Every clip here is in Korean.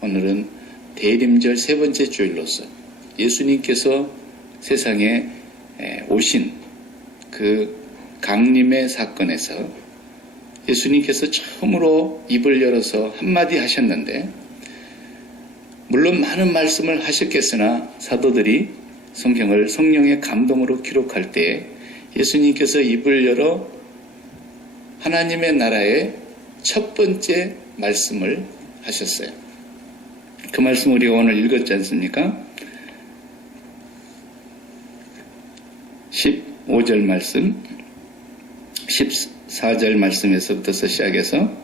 오늘은 대림절 세 번째 주일로서 예수님께서 세상에 오신 그 강림의 사건에서 예수님께서 처음으로 입을 열어서 한마디 하셨는데, 물론 많은 말씀을 하셨겠으나 사도들이 성경을 성령의 감동으로 기록할 때 예수님께서 입을 열어 하나님의 나라의 첫 번째 말씀을 하셨어요. 그 말씀 우리가 오늘 읽었지 않습니까? 15절 말씀, 14절 말씀에서부터 시작해서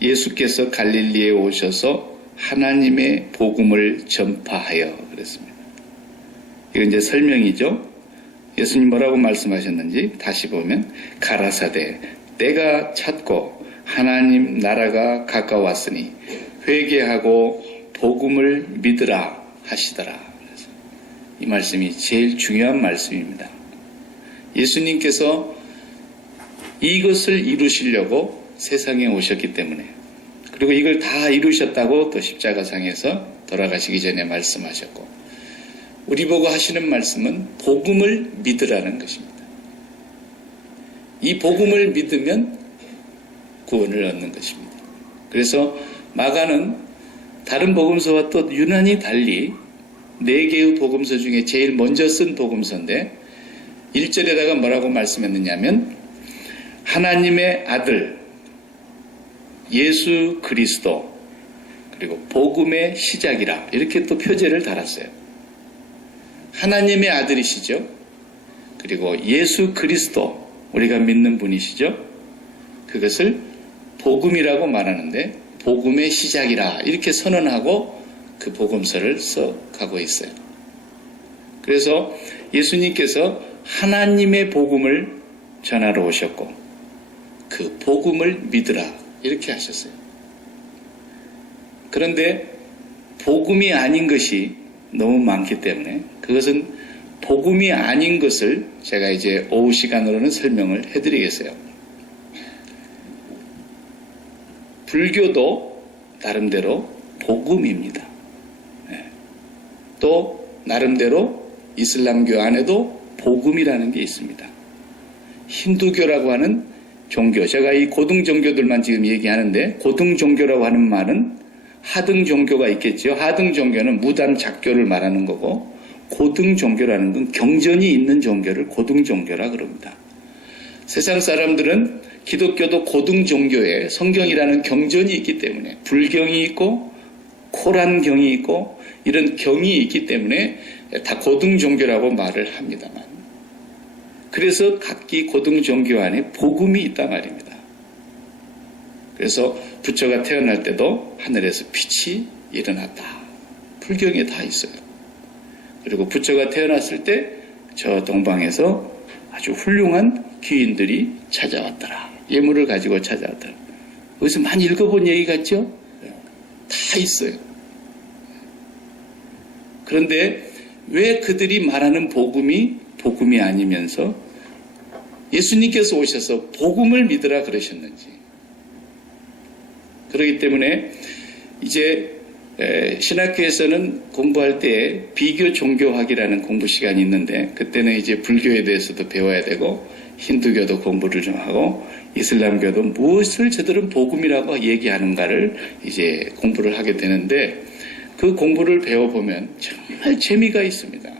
예수께서 갈릴리에 오셔서 하나님의 복음을 전파하여 그랬습니다. 이건 이제 설명이죠. 예수님 뭐라고 말씀하셨는지 다시 보면, 가라사대 때가 찼고 하나님 나라가 가까웠으니 회개하고 복음을 믿으라 하시더라. 이 말씀이 제일 중요한 말씀입니다. 예수님께서 이것을 이루시려고 세상에 오셨기 때문에, 그리고 이걸 다 이루셨다고 또 십자가상에서 돌아가시기 전에 말씀하셨고, 우리 보고 하시는 말씀은 복음을 믿으라는 것입니다. 이 복음을 믿으면 구원을 얻는 것입니다. 그래서 마가는 다른 복음서와 또 유난히 달리 4개의 복음서 중에 제일 먼저 쓴 복음서인데 1절에다가 뭐라고 말씀했느냐면, 하나님의 아들 예수 그리스도 그리고 복음의 시작이라, 이렇게 또 표제를 달았어요. 하나님의 아들이시죠. 그리고 예수 그리스도, 우리가 믿는 분이시죠. 그것을 복음이라고 말하는데 복음의 시작이라 이렇게 선언하고 그 복음서를 써가고 있어요. 그래서 예수님께서 하나님의 복음을 전하러 오셨고 그 복음을 믿으라 이렇게 하셨어요. 그런데 복음이 아닌 것이 너무 많기 때문에 그것은 복음이 아닌 것을 제가 이제 오후 시간으로는 설명을 해드리겠어요. 불교도 나름대로 복음입니다. 또 나름대로 이슬람교 안에도 복음이라는 게 있습니다. 힌두교라고 하는 종교, 제가 이 고등 종교들만 지금 얘기하는데, 고등 종교라고 하는 말은 하등 종교가 있겠죠. 하등 종교는 무당 작교를 말하는 거고, 고등 종교라는 건 경전이 있는 종교를 고등 종교라 그럽니다. 세상 사람들은 기독교도 고등 종교에 성경이라는 경전이 있기 때문에, 불경이 있고 코란경이 있고 이런 경이 있기 때문에 다 고등 종교라고 말을 합니다만, 그래서 각기 고등 종교 안에 복음이 있단 말입니다. 그래서 부처가 태어날 때도 하늘에서 빛이 일어났다. 불경에 다 있어요. 그리고 부처가 태어났을 때 저 동방에서 아주 훌륭한 귀인들이 찾아왔더라. 예물을 가지고 찾아왔더라. 여기서 많이 읽어본 얘기 같죠? 다 있어요. 그런데 왜 그들이 말하는 복음이 아니면서 예수님께서 오셔서 복음을 믿으라 그러셨는지. 그렇기 때문에 이제 신학교에서는 공부할 때 비교 종교학이라는 공부 시간이 있는데, 그때는 이제 불교에 대해서도 배워야 되고 힌두교도 공부를 좀 하고 이슬람교도 무엇을 저들은 복음이라고 얘기하는가를 이제 공부를 하게 되는데, 그 공부를 배워보면 정말 재미가 있습니다.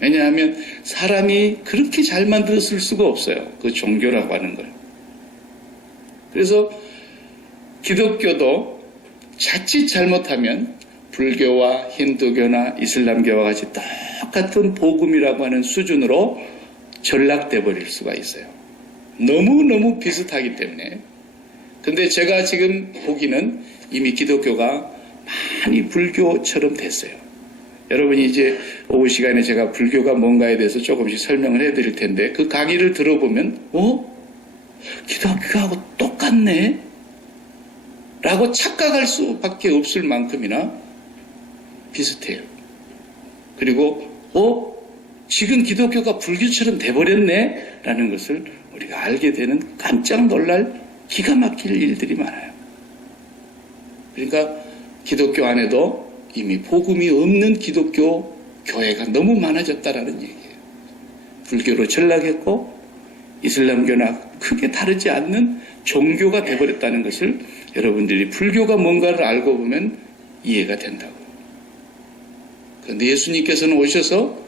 왜냐하면 사람이 그렇게 잘 만들었을 수가 없어요. 그 종교라고 하는 걸. 그래서 기독교도 자칫 잘못하면 불교와 힌두교나 이슬람교와 같이 똑같은 복음이라고 하는 수준으로 전락돼 버릴 수가 있어요. 너무너무 비슷하기 때문에. 근데 제가 지금 보기는 이미 기독교가 많이 불교처럼 됐어요. 여러분이 이제 오후 시간에 제가 불교가 뭔가에 대해서 조금씩 설명을 해드릴 텐데, 그 강의를 들어보면 기독교하고 똑같네? 라고 착각할 수밖에 없을 만큼이나 비슷해요. 그리고 지금 기독교가 불교처럼 돼버렸네? 라는 것을 우리가 알게 되는 깜짝 놀랄 기가 막힐 일들이 많아요. 그러니까 기독교 안에도 이미 복음이 없는 기독교 교회가 너무 많아졌다라는 얘기예요. 불교로 전락했고 이슬람교나 크게 다르지 않는 종교가 되어버렸다는 것을 여러분들이 불교가 뭔가를 알고 보면 이해가 된다고. 그런데 예수님께서는 오셔서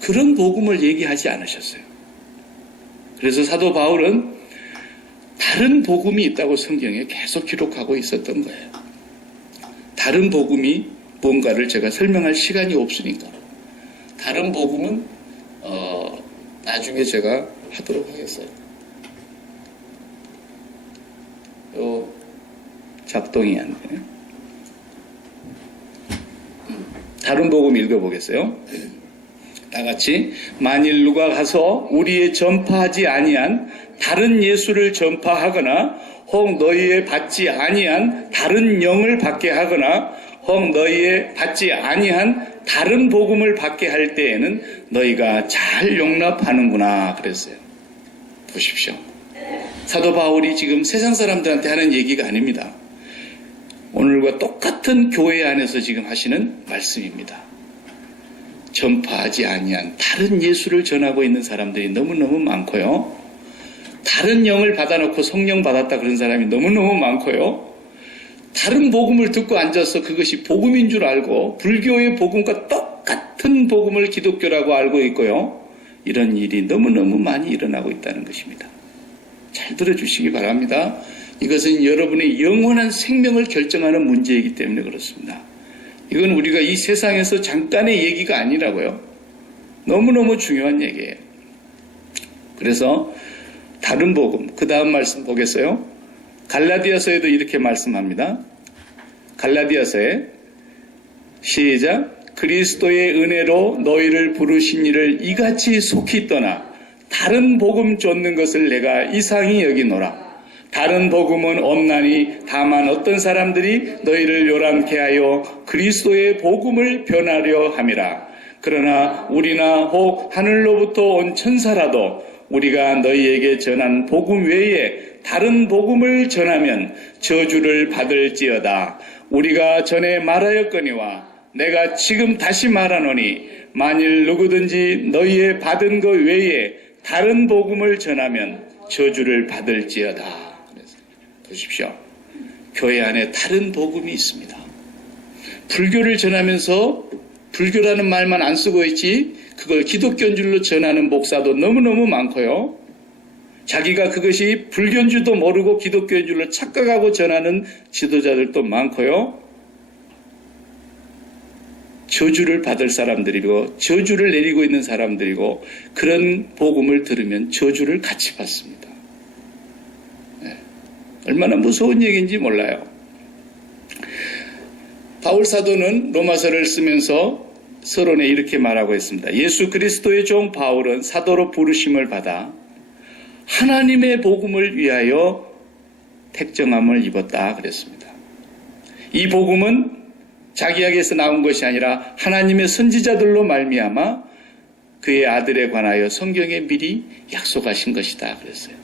그런 복음을 얘기하지 않으셨어요. 그래서 사도 바울은 다른 복음이 있다고 성경에 계속 기록하고 있었던 거예요. 다른 복음이 뭔가를 제가 설명할 시간이 없으니까 다른 복음은 나중에 제가 하도록 하겠어요. 작동이 안 돼요. 다른 복음 읽어보겠어요. 다 같이 만일 누가 가서 우리의 전파하지 아니한 다른 예수를 전파하거나 혹 너희의 받지 아니한 다른 영을 받게 하거나 혹 너희의 받지 아니한 다른 복음을 받게 할 때에는 너희가 잘 용납하는구나 그랬어요. 보십시오. 사도 바울이 지금 세상 사람들한테 하는 얘기가 아닙니다. 오늘과 똑같은 교회 안에서 지금 하시는 말씀입니다. 전파하지 아니한 다른 예수를 전하고 있는 사람들이 너무너무 많고요. 다른 영을 받아놓고 성령 받았다 그런 사람이 너무너무 많고요. 다른 복음을 듣고 앉아서 그것이 복음인 줄 알고 불교의 복음과 똑같은 복음을 기독교라고 알고 있고요. 이런 일이 너무너무 많이 일어나고 있다는 것입니다. 잘 들어주시기 바랍니다. 이것은 여러분의 영원한 생명을 결정하는 문제이기 때문에 그렇습니다. 이건 우리가 이 세상에서 잠깐의 얘기가 아니라고요. 너무너무 중요한 얘기예요. 그래서 다른 복음, 그 다음 말씀 보겠어요. 갈라디아서에도 이렇게 말씀합니다. 갈라디아서에 시작. 그리스도의 은혜로 너희를 부르신 이를 이같이 속히 떠나 다른 복음 쫓는 것을 내가 이상히 여기노라. 다른 복음은 없나니 다만 어떤 사람들이 너희를 요란케 하여 그리스도의 복음을 변하려 함이라. 그러나 우리나 혹 하늘로부터 온 천사라도 우리가 너희에게 전한 복음 외에 다른 복음을 전하면 저주를 받을지어다. 우리가 전에 말하였거니와 내가 지금 다시 말하노니 만일 누구든지 너희의 받은 것 외에 다른 복음을 전하면 저주를 받을지어다. 보십시오. 교회 안에 다른 복음이 있습니다. 불교를 전하면서 불교라는 말만 안 쓰고 있지 그걸 기독교인 줄로 전하는 목사도 너무너무 많고요. 자기가 그것이 불교인 줄도 모르고 기독교인 줄로 착각하고 전하는 지도자들도 많고요. 저주를 받을 사람들이고 저주를 내리고 있는 사람들이고 그런 복음을 들으면 저주를 같이 받습니다. 얼마나 무서운 얘기인지 몰라요. 바울 사도는 로마서를 쓰면서 서론에 이렇게 말하고 있습니다. 예수 그리스도의 종 바울은 사도로 부르심을 받아 하나님의 복음을 위하여 택정함을 입었다 그랬습니다. 이 복음은 자기에게서 나온 것이 아니라 하나님의 선지자들로 말미암아 그의 아들에 관하여 성경에 미리 약속하신 것이다 그랬어요.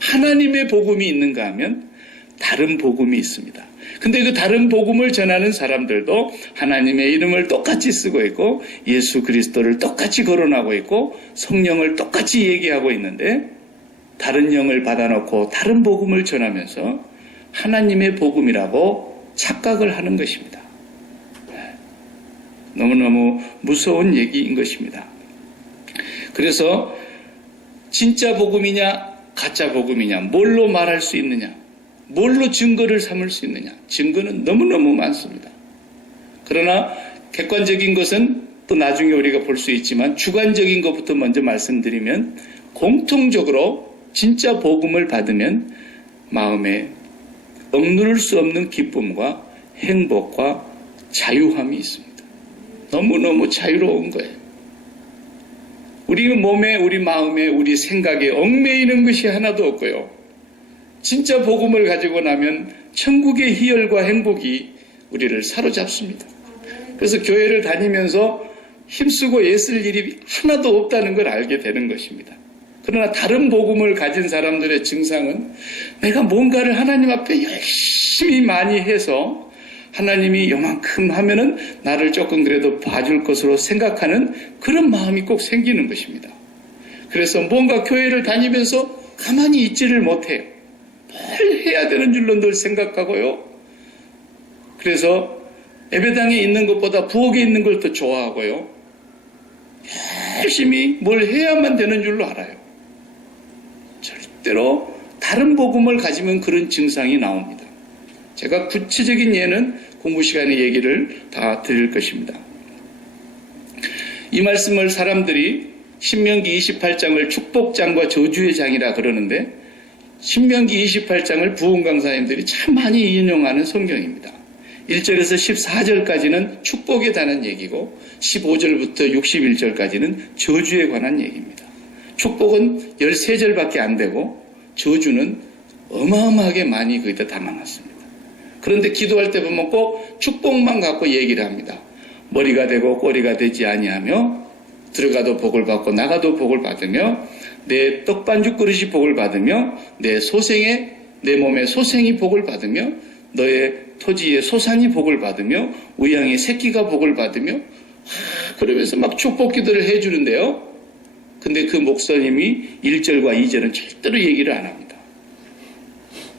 하나님의 복음이 있는가 하면 다른 복음이 있습니다. 근데 그 다른 복음을 전하는 사람들도 하나님의 이름을 똑같이 쓰고 있고 예수 그리스도를 똑같이 거론하고 있고 성령을 똑같이 얘기하고 있는데 다른 영을 받아놓고 다른 복음을 전하면서 하나님의 복음이라고 착각을 하는 것입니다. 너무너무 무서운 얘기인 것입니다. 그래서 진짜 복음이냐 가짜 복음이냐 뭘로 말할 수 있느냐 뭘로 증거를 삼을 수 있느냐 증거는 너무너무 많습니다. 그러나 객관적인 것은 또 나중에 우리가 볼 수 있지만 주관적인 것부터 먼저 말씀드리면 공통적으로 진짜 복음을 받으면 마음에 억누를 수 없는 기쁨과 행복과 자유함이 있습니다. 너무너무 자유로운 거예요. 우리 몸에, 우리 마음에, 우리 생각에 얽매이는 것이 하나도 없고요. 진짜 복음을 가지고 나면 천국의 희열과 행복이 우리를 사로잡습니다. 그래서 교회를 다니면서 힘쓰고 애쓸 일이 하나도 없다는 걸 알게 되는 것입니다. 그러나 다른 복음을 가진 사람들의 증상은 내가 뭔가를 하나님 앞에 열심히 많이 해서 하나님이 요만큼 하면은 나를 조금 그래도 봐줄 것으로 생각하는 그런 마음이 꼭 생기는 것입니다. 그래서 뭔가 교회를 다니면서 가만히 있지를 못해요. 뭘 해야 되는 줄로 늘 생각하고요. 그래서 예배당에 있는 것보다 부엌에 있는 걸 더 좋아하고요. 열심히 뭘 해야만 되는 줄로 알아요. 절대로 다른 복음을 가지면 그런 증상이 나옵니다. 제가 구체적인 예는 공부 시간에 얘기를 다 드릴 것입니다. 이 말씀을 사람들이 신명기 28장을 축복장과 저주의 장이라 그러는데 신명기 28장을 부흥 강사님들이 참 많이 인용하는 성경입니다. 1절에서 14절까지는 축복에 관한 얘기고 15절부터 61절까지는 저주에 관한 얘기입니다. 축복은 13절밖에 안 되고 저주는 어마어마하게 많이 거기다 담아놨습니다. 그런데 기도할 때 보면 꼭 축복만 갖고 얘기를 합니다. 머리가 되고 꼬리가 되지 아니하며 들어가도 복을 받고 나가도 복을 받으며 내 떡반죽 그릇이 복을 받으며 내 몸의 소생이 복을 받으며 너의 토지의 소산이 복을 받으며 우양의 새끼가 복을 받으며 그러면서 막 축복 기도를 해주는데요. 근데 그 목사님이 1절과 2절은 절대로 얘기를 안 합니다.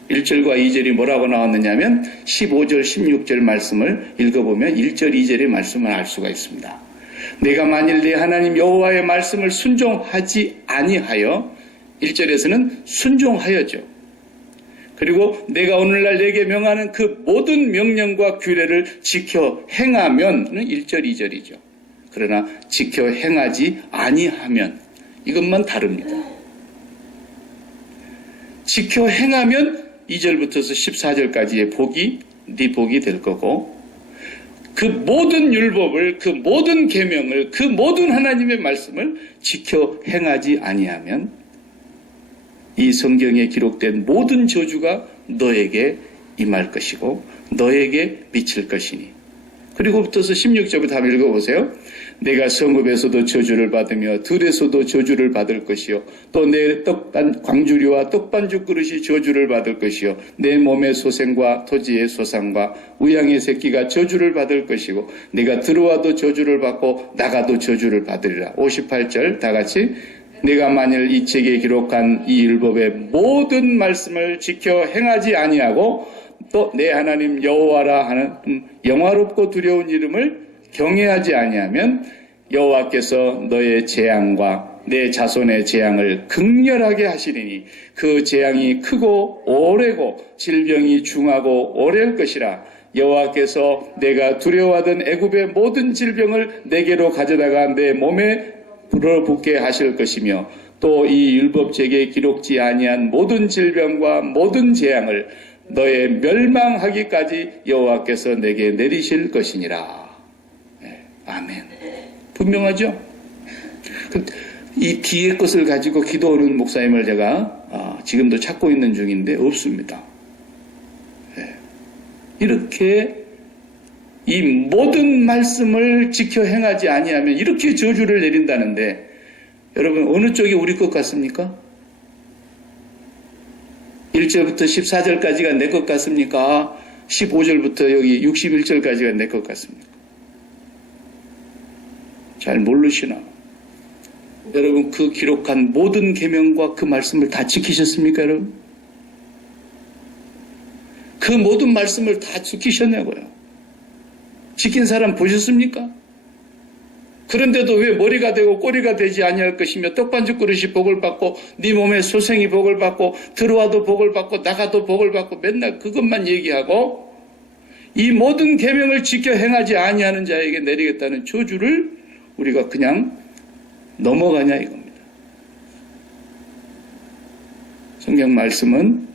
1절과 2절이 뭐라고 나왔느냐면 15절 16절 말씀을 읽어보면 1절 2절의 말씀을 알 수가 있습니다. 내가 만일 내 하나님 여호와의 말씀을 순종하지 아니하여 1절에서는 순종하여죠. 그리고 내가 오늘날 내게 명하는 그 모든 명령과 규례를 지켜 행하면은 1절 2절이죠. 그러나 지켜 행하지 아니하면 이것만 다릅니다. 지켜 행하면 2절부터서 14절까지의 복이 네 복이 될 거고 그 모든 율법을 그 모든 계명을 그 모든 하나님의 말씀을 지켜 행하지 아니하면 이 성경에 기록된 모든 저주가 너에게 임할 것이고 너에게 미칠 것이니 그리고 붙어서 16절부터 한번 읽어보세요. 내가 성읍에서도 저주를 받으며 들에서도 저주를 받을 것이요 또 내 광주리와 떡반죽 그릇이 저주를 받을 것이요 내 몸의 소생과 토지의 소산과 우양의 새끼가 저주를 받을 것이고 내가 들어와도 저주를 받고 나가도 저주를 받으리라. 58절 다 같이 내가 만일 이 책에 기록한 이 율법의 모든 말씀을 지켜 행하지 아니하고 또 내 하나님 여호와라 하는 영화롭고 두려운 이름을 경외하지 아니하면 여호와께서 너의 재앙과 내 자손의 재앙을 극렬하게 하시리니 그 재앙이 크고 오래고 질병이 중하고 오래일 것이라. 여호와께서 내가 두려워하던 애굽의 모든 질병을 내게로 가져다가 내 몸에 불어붙게 하실 것이며 또 이 율법책에 기록지 아니한 모든 질병과 모든 재앙을 너의 멸망하기까지 여호와께서 내게 내리실 것이니라. 네, 아멘. 분명하죠? 이 뒤에 것을 가지고 기도하는 목사님을 제가 지금도 찾고 있는 중인데 없습니다. 네. 이렇게 이 모든 말씀을 지켜 행하지 아니하면 이렇게 저주를 내린다는데 여러분 어느 쪽이 우리 것 같습니까? 1절부터 14절까지가 내 것 같습니까? 15절부터 여기 61절까지가 내 것 같습니까? 잘 모르시나? 여러분 그 기록한 모든 계명과 그 말씀을 다 지키셨습니까 여러분? 그 모든 말씀을 다 지키셨냐고요. 지킨 사람 보셨습니까? 그런데도 왜 머리가 되고 꼬리가 되지 아니할 것이며 떡반죽 그릇이 복을 받고 네 몸에 소생이 복을 받고 들어와도 복을 받고 나가도 복을 받고 맨날 그것만 얘기하고 이 모든 계명을 지켜 행하지 아니하는 자에게 내리겠다는 저주를 우리가 그냥 넘어가냐 이겁니다. 성경 말씀은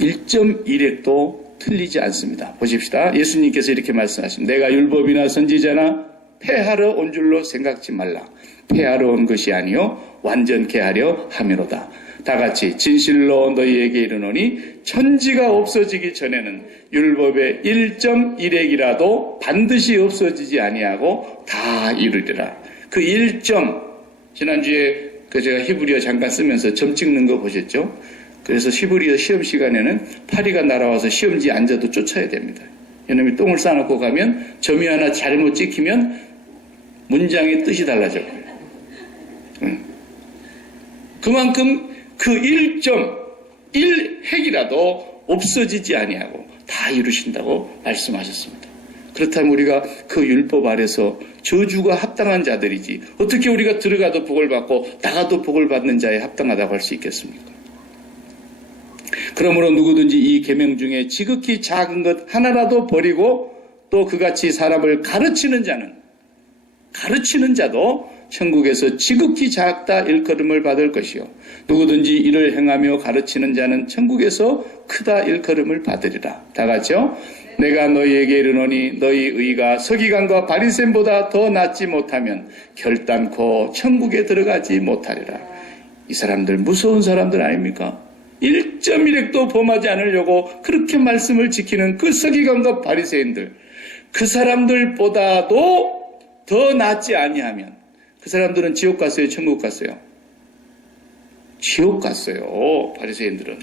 1.1핵도 틀리지 않습니다. 보십시다. 예수님께서 이렇게 말씀하십니다. 내가 율법이나 선지자나 폐하러 온 줄로 생각지 말라. 폐하러 온 것이 아니요 완전케 하려 함이로다. 다같이 진실로 너희에게 이르노니 천지가 없어지기 전에는 율법의 1.1핵이라도 반드시 없어지지 아니하고 다 이루리라. 그 1점 지난주에 제가 히브리어 잠깐 쓰면서 점 찍는 거 보셨죠? 그래서 히브리어 시험 시간에는 파리가 날아와서 시험지에 앉아도 쫓아야 됩니다. 이놈이 똥을 싸놓고 가면 점이 하나 잘못 찍히면 문장의 뜻이 달라져요. 그만큼 그 1.1핵이라도 없어지지 아니하고 다 이루신다고 말씀하셨습니다. 그렇다면 우리가 그 율법 아래서 저주가 합당한 자들이지 어떻게 우리가 들어가도 복을 받고 나가도 복을 받는 자에 합당하다고 할 수 있겠습니까? 그러므로 누구든지 이 계명 중에 지극히 작은 것 하나라도 버리고 또 그같이 사람을 가르치는 자도 천국에서 지극히 작다 일컬음을 받을 것이요 누구든지 이를 행하며 가르치는 자는 천국에서 크다 일컬음을 받으리라. 다 같이요. 내가 너희에게 이르노니 너희 의가 서기관과 바리새인보다 더 낫지 못하면 결단코 천국에 들어가지 못하리라. 이 사람들 무서운 사람들 아닙니까? 1.1핵도 범하지 않으려고 그렇게 말씀을 지키는 그 서기관과 바리새인들, 그 사람들보다도 더 낫지 아니하면 그 사람들은 지옥 갔어요? 천국 갔어요? 지옥 갔어요. 바리새인들은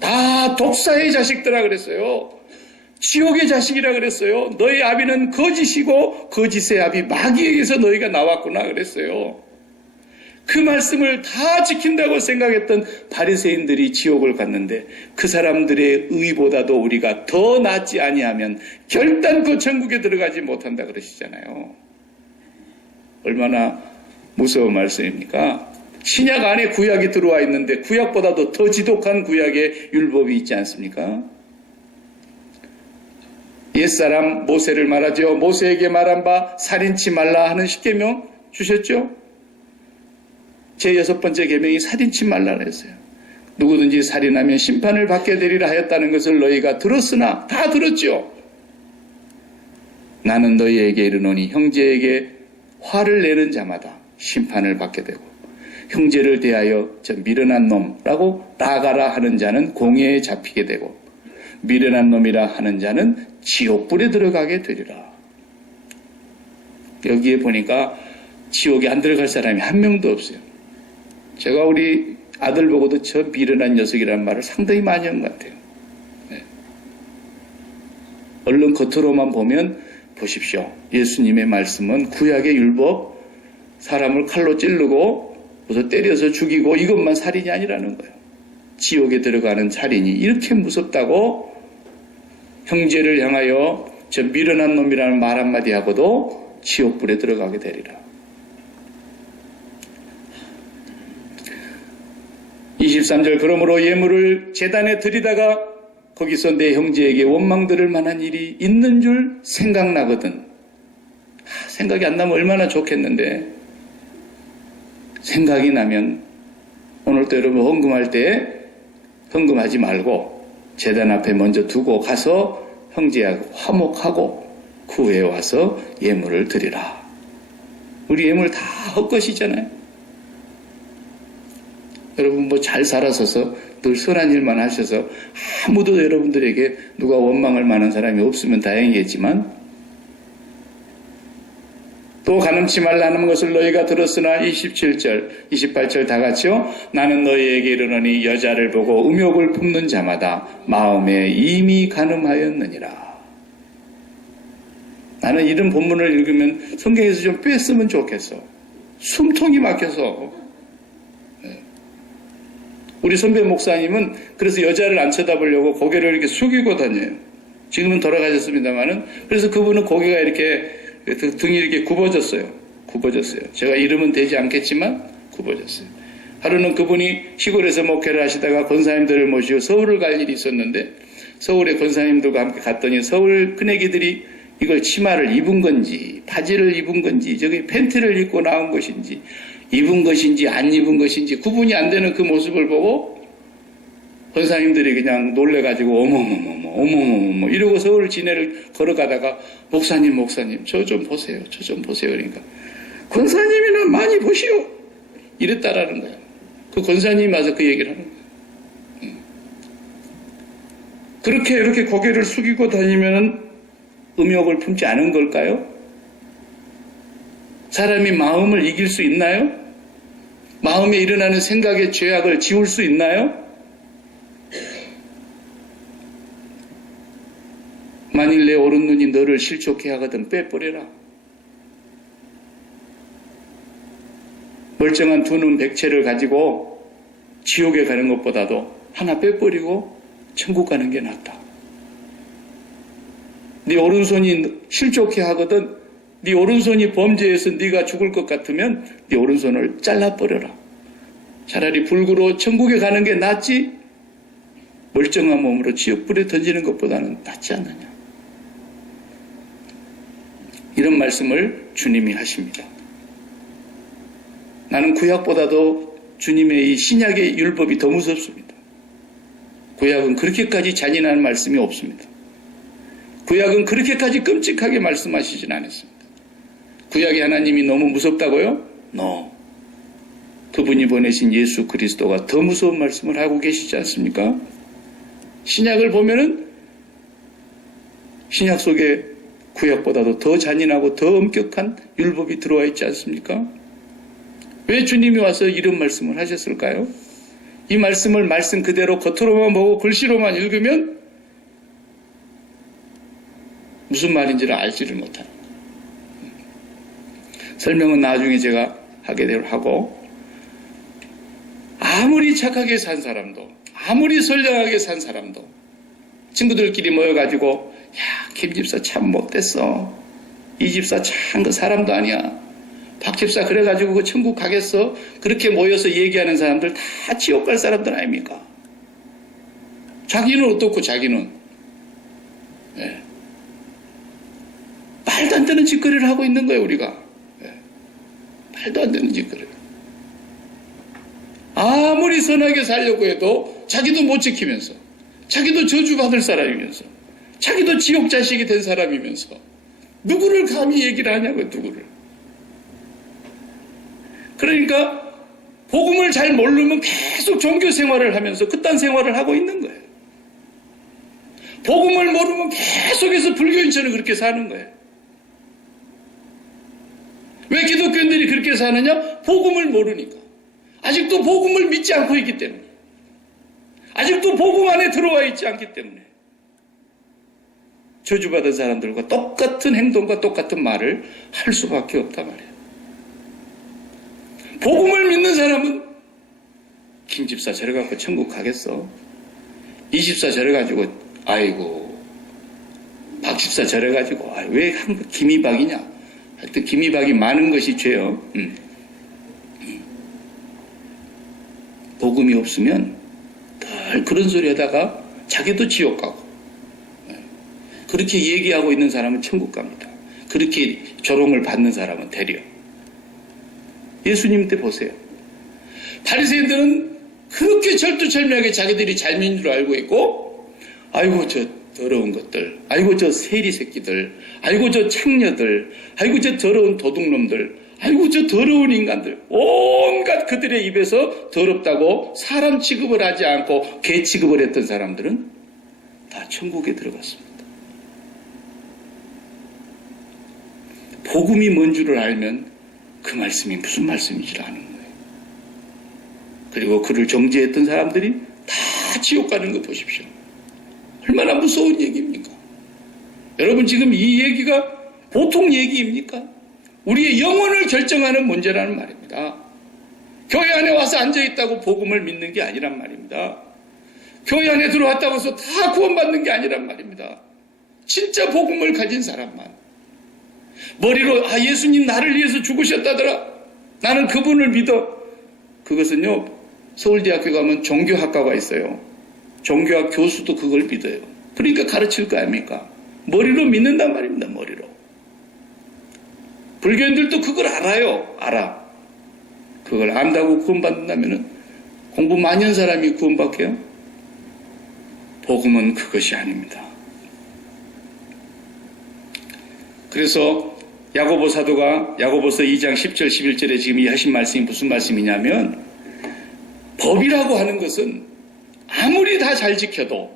다 독사의 자식들이라 그랬어요. 지옥의 자식이라 그랬어요. 너희 아비는 거짓이고 거짓의 아비 마귀에게서 너희가 나왔구나 그랬어요. 그 말씀을 다 지킨다고 생각했던 바리새인들이 지옥을 갔는데 그 사람들의 의보다도 우리가 더 낫지 아니하면 결단코 천국에 들어가지 못한다 그러시잖아요. 얼마나 무서운 말씀입니까? 신약 안에 구약이 들어와 있는데 구약보다도 더 지독한 구약의 율법이 있지 않습니까? 옛사람 모세를 말하죠. 모세에게 말한 바 살인치 말라 하는 십계명 주셨죠? 제 6번째 계명이 살인치 말라 했어요. 누구든지 살인하면 심판을 받게 되리라 하였다는 것을 너희가 들었으나 다 들었죠. 나는 너희에게 이르노니 형제에게 화를 내는 자마다 심판을 받게 되고 형제를 대하여 저 미련한 놈라고 나가라 하는 자는 공회에 잡히게 되고 미련한 놈이라 하는 자는 지옥불에 들어가게 되리라. 여기에 보니까 지옥에 안 들어갈 사람이 한 명도 없어요. 제가 우리 아들 보고도 저 미련한 녀석이라는 말을 상당히 많이 한 것 같아요. 네. 얼른 겉으로만 보면 보십시오. 예수님의 말씀은 구약의 율법, 사람을 칼로 찌르고 무슨 때려서 죽이고 이것만 살인이 아니라는 거예요. 지옥에 들어가는 살인이 이렇게 무섭다고 형제를 향하여 저 미련한 놈이라는 말 한마디 하고도 지옥불에 들어가게 되리라. 23절 그러므로 예물을 제단에 드리다가 거기서 내 형제에게 원망 들을 만한 일이 있는 줄 생각나거든. 생각이 안 나면 얼마나 좋겠는데 생각이 나면 오늘도 여러분 헌금할 때 헌금하지 말고 제단 앞에 먼저 두고 가서 형제하고 화목하고 그 후에 와서 예물을 드리라. 우리 예물 다 헛것이잖아요. 여러분 뭐 잘 살아서서 늘 선한 일만 하셔서 아무도 여러분들에게 누가 원망할 만한 사람이 없으면 다행이겠지만 또 가늠치 말라는 것을 너희가 들었으나 27절, 28절 다 같이요. 나는 너희에게 이르노니 여자를 보고 음욕을 품는 자마다 마음에 이미 가늠하였느니라. 나는 이런 본문을 읽으면 성경에서 좀 뺐으면 좋겠어. 숨통이 막혀서. 우리 선배 목사님은 그래서 여자를 안 쳐다보려고 고개를 이렇게 숙이고 다녀요. 지금은 돌아가셨습니다만은 그래서 그분은 고개가 이렇게 등이 이렇게 굽어졌어요. 제가 이름은 되지 않겠지만 굽어졌어요. 하루는 그분이 시골에서 목회를 하시다가 권사님들을 모시고 서울을 갈 일이 있었는데 서울의 권사님들과 함께 갔더니 서울 큰애기들이 이걸 치마를 입은 건지 바지를 입은 건지 저기 팬티를 입고 나온 것인지 입은 것인지 안 입은 것인지 구분이 안 되는 그 모습을 보고 권사님들이 그냥 놀래가지고 어머머머 이러고 서울 시내를 걸어가다가 목사님 저 좀 보세요. 그러니까 권사님이나 많이 보시오 이랬다라는 거예요. 그 권사님이 와서 그 얘기를 하는 거예요. 그렇게 이렇게 고개를 숙이고 다니면 음욕을 품지 않은 걸까요? 사람이 마음을 이길 수 있나요? 마음에 일어나는 생각의 죄악을 지울 수 있나요? 만일 내 오른눈이 너를 실족해 하거든 빼버려라. 멀쩡한 두 눈 백채를 가지고 지옥에 가는 것보다도 하나 빼버리고 천국 가는 게 낫다. 네 오른손이 실족해 하거든 네 오른손이 범죄해서 네가 죽을 것 같으면 네 오른손을 잘라버려라. 차라리 불구로 천국에 가는 게 낫지 멀쩡한 몸으로 지옥불에 던지는 것보다는 낫지 않느냐. 이런 말씀을 주님이 하십니다. 나는 구약보다도 주님의 이 신약의 율법이 더 무섭습니다. 구약은 그렇게까지 잔인한 말씀이 없습니다. 구약은 그렇게까지 끔찍하게 말씀하시진 않았습니다. 구약의 하나님이 너무 무섭다고요? No. 그분이 보내신 예수 그리스도가 더 무서운 말씀을 하고 계시지 않습니까? 신약을 보면은 신약 속에 구약보다도 더 잔인하고 더 엄격한 율법이 들어와 있지 않습니까? 왜 주님이 와서 이런 말씀을 하셨을까요? 이 말씀을 말씀 그대로 겉으로만 보고 글씨로만 읽으면 무슨 말인지를 알지를 못하는 설명은 나중에 제가 하게 되고 하고 아무리 착하게 산 사람도 아무리 선량하게 산 사람도 친구들끼리 모여가지고 야, 김 집사 참 못됐어. 이 집사 참 그 사람도 아니야. 박 집사 그래가지고 그 천국 가겠어. 그렇게 모여서 얘기하는 사람들 다 지옥 갈 사람들 아닙니까? 자기는 어떻고 자기는 네. 말도 안 되는 짓거리를 하고 있는 거예요 우리가. 네. 말도 안 되는 짓거리. 아무리 선하게 살려고 해도 자기도 못 지키면서 자기도 저주받을 사람이면서 자기도 지옥 자식이 된 사람이면서 누구를 감히 얘기를 하냐고요. 누구를. 그러니까 복음을 잘 모르면 계속 종교 생활을 하면서 그딴 생활을 하고 있는 거예요. 복음을 모르면 계속해서 불교인처럼 그렇게 사는 거예요. 왜 기독교인들이 그렇게 사느냐? 복음을 모르니까. 아직도 복음을 믿지 않고 있기 때문에. 아직도 복음 안에 들어와 있지 않기 때문에. 저주받은 사람들과 똑같은 행동과 똑같은 말을 할 수밖에 없단 말이에요. 복음을 믿는 사람은 김 집사 저래갖고 천국 가겠어. 이 집사 저래가지고 아이고 박 집사 저래가지고 왜 김이박이냐. 하여튼 김이박이 많은 것이 죄요. 복음이 없으면 늘 그런 소리 하다가 자기도 지옥 가고 그렇게 얘기하고 있는 사람은 천국 갑니다. 그렇게 조롱을 받는 사람은 되려. 예수님 때 보세요. 바리새인들은 그렇게 철두철미하게 자기들이 잘 믿는 줄 알고 있고 아이고 저 더러운 것들, 아이고 저 세리 새끼들, 아이고 저 창녀들, 아이고 저 더러운 도둑놈들, 아이고 저 더러운 인간들, 온갖 그들의 입에서 더럽다고 사람 취급을 하지 않고 개 취급을 했던 사람들은 다 천국에 들어갔습니다. 복음이 뭔 줄을 알면 그 말씀이 무슨 말씀인지를 아는 거예요. 그리고 그를 정죄했던 사람들이 다 지옥 가는 거 보십시오. 얼마나 무서운 얘기입니까? 여러분 지금 이 얘기가 보통 얘기입니까? 우리의 영혼을 결정하는 문제라는 말입니다. 교회 안에 와서 앉아있다고 복음을 믿는 게 아니란 말입니다. 교회 안에 들어왔다고 해서 다 구원받는 게 아니란 말입니다. 진짜 복음을 가진 사람만. 머리로 예수님 나를 위해서 죽으셨다더라. 나는 그분을 믿어. 그것은요 서울대학교 가면 종교학과가 있어요. 종교학 교수도 그걸 믿어요. 그러니까 가르칠 거 아닙니까? 머리로 믿는단 말입니다. 머리로. 불교인들도 그걸 알아요. 알아. 그걸 안다고 구원받는다면 공부 많이 한 사람이 구원받게요? 복음은 그것이 아닙니다. 그래서 야고보 사도가 야고보서 2장 10절 11절에 지금 이 하신 말씀이 무슨 말씀이냐면 법이라고 하는 것은 아무리 다 잘 지켜도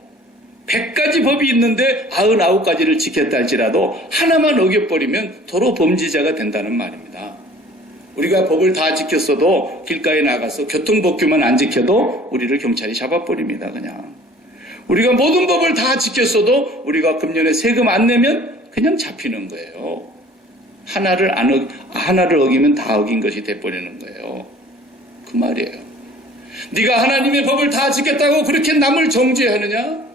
100가지 법이 있는데 99가지를 지켰다 할지라도 하나만 어겨버리면 도로 범죄자가 된다는 말입니다. 우리가 법을 다 지켰어도 길가에 나가서 교통법규만 안 지켜도 우리를 경찰이 잡아버립니다. 그냥 우리가 모든 법을 다 지켰어도 우리가 금년에 세금 안 내면 그냥 잡히는 거예요. 하나를 어기면 다 어긴 것이 돼버리는 거예요. 그 말이에요. 네가 하나님의 법을 다 지켰다고 그렇게 남을 정죄하느냐?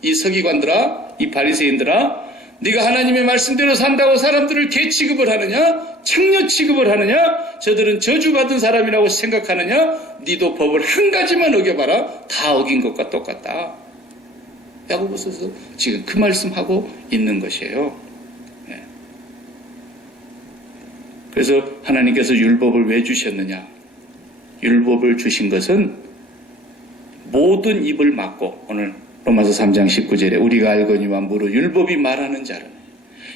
이 서기관들아, 이 바리새인들아, 네가 하나님의 말씀대로 산다고 사람들을 개 취급을 하느냐? 창녀 취급을 하느냐? 저들은 저주받은 사람이라고 생각하느냐? 네도 법을 한 가지만 어겨봐라. 다 어긴 것과 똑같다. 야고보서서 지금 그 말씀하고 있는 것이에요. 네. 그래서 하나님께서 율법을 왜 주셨느냐? 율법을 주신 것은 모든 입을 막고, 오늘 로마서 3장 19절에 우리가 알거니와 무릇 율법이 말하는 자는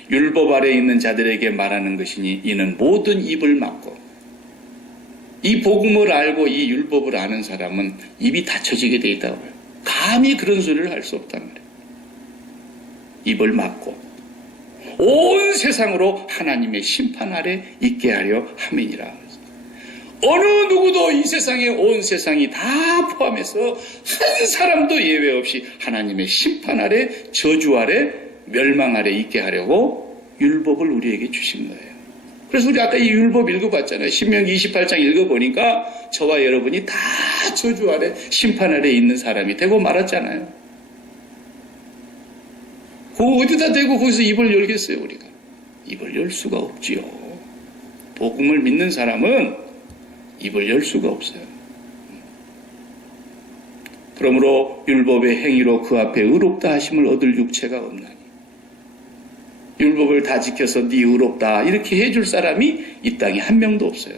율법 아래 있는 자들에게 말하는 것이니 이는 모든 입을 막고, 이 복음을 알고 이 율법을 아는 사람은 입이 닫혀지게 돼 있다고 해요. 감히 그런 소리를 할 수 없단 말이에요. 입을 막고 온 세상으로 하나님의 심판 아래 있게 하려 함이니라. 어느 누구도 이 세상에, 온 세상이 다 포함해서 한 사람도 예외 없이 하나님의 심판 아래, 저주 아래, 멸망 아래 있게 하려고 율법을 우리에게 주신 거예요. 그래서 우리 아까 이 율법 읽어봤잖아요. 신명기 28장 읽어보니까 저와 여러분이 다 저주 아래, 심판 아래 있는 사람이 되고 말았잖아요. 그 어디다 대고 거기서 입을 열겠어요, 우리가? 입을 열 수가 없지요. 복음을 믿는 사람은 입을 열 수가 없어요. 그러므로 율법의 행위로 그 앞에 의롭다 하심을 얻을 육체가 없나니, 율법을 다 지켜서 네 의롭다 이렇게 해줄 사람이 이 땅에 한 명도 없어요.